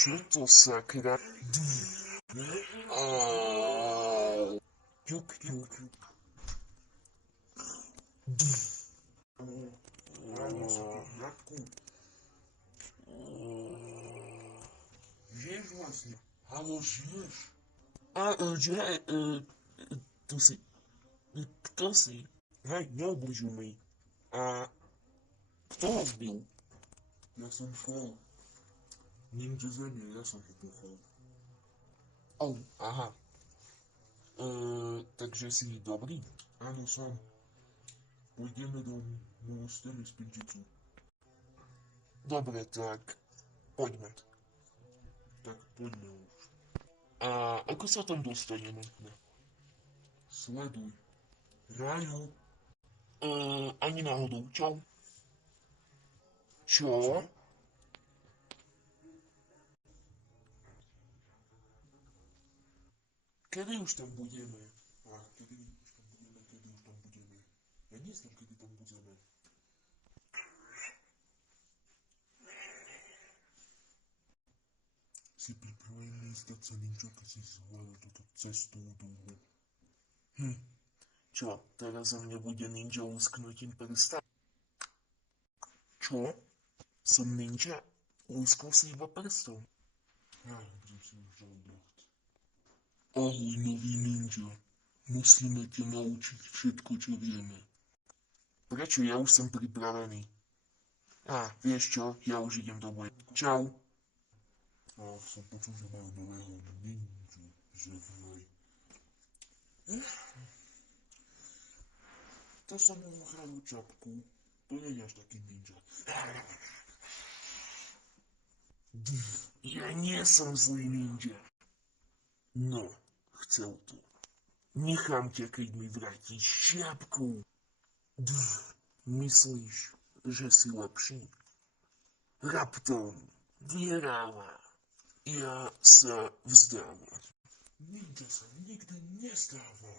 Čo to sakra? Ťuk, ťuk. Bratku. Žiješ vlastne? Haló, žiješ? Tu si. Kto si? Hej, neubližuj mi. A kto ho zbil? Ja som Fall. Ninja Zemie, ja som ho buchol. Aha. Takže si dobrý? Áno, som. Pôjdeme do monstery z Pinčicu. Dobre, tak poďme. Tak poďme už. A ako sa tam dostaneme? Sleduj. Raju. Ani náhodou. Čau. Čo? Kedy už tam budeme? Kedy už tam budeme? Ja neznám, kedy tam budeme. Si pripravený stať sa ninja, keď si zvolil túto cestu dlhú? Čo, teraz o mne bude ninja lusknutím prsta? Čo? Som ninja? Luskol si iba prstom. Budem si už žalúdocht. Ahoj, nový ninja. Musíme ťa naučiť všetko, čo vieme. Prečo? Ja už som pripravený. Vieš čo? Ja už idem do boja. Čau. Som počul, že majú nového ninju, že vraj. To som mu uchránil čapku. To nie je až taký ninja. Ja nie som zlý ninja. No, chcel to. Nechám ťa, keď mi vrátiš šťapku. Myslíš, že si lepší? Raptor vyhráva. Ja sa vzdávam. Ninja sa nikdy nezdáva.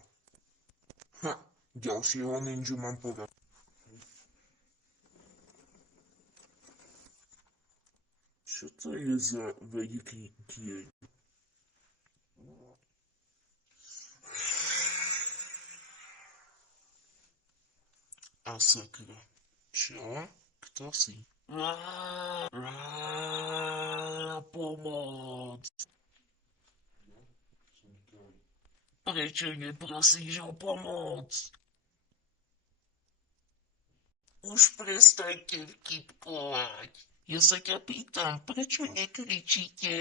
Ďalšieho ninju mám povedať. Čo to je za veľký tieň? A sakra. Čo? Kto si? Pomoc! Prečo neprosíš o pomoc? Už prestaňte vtipkovať. Ja sa ťa pýtam, prečo nekričíte?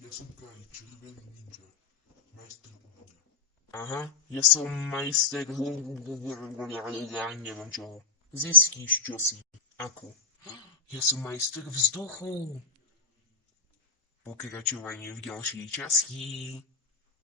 Ja som Kai, červený ninja. Majster ohňa. Aha, ja som majster... neviem čoho. Zistíš, čo si. Ako? Ja som majster vzduchu. Pokračovanie v ďalšej časti.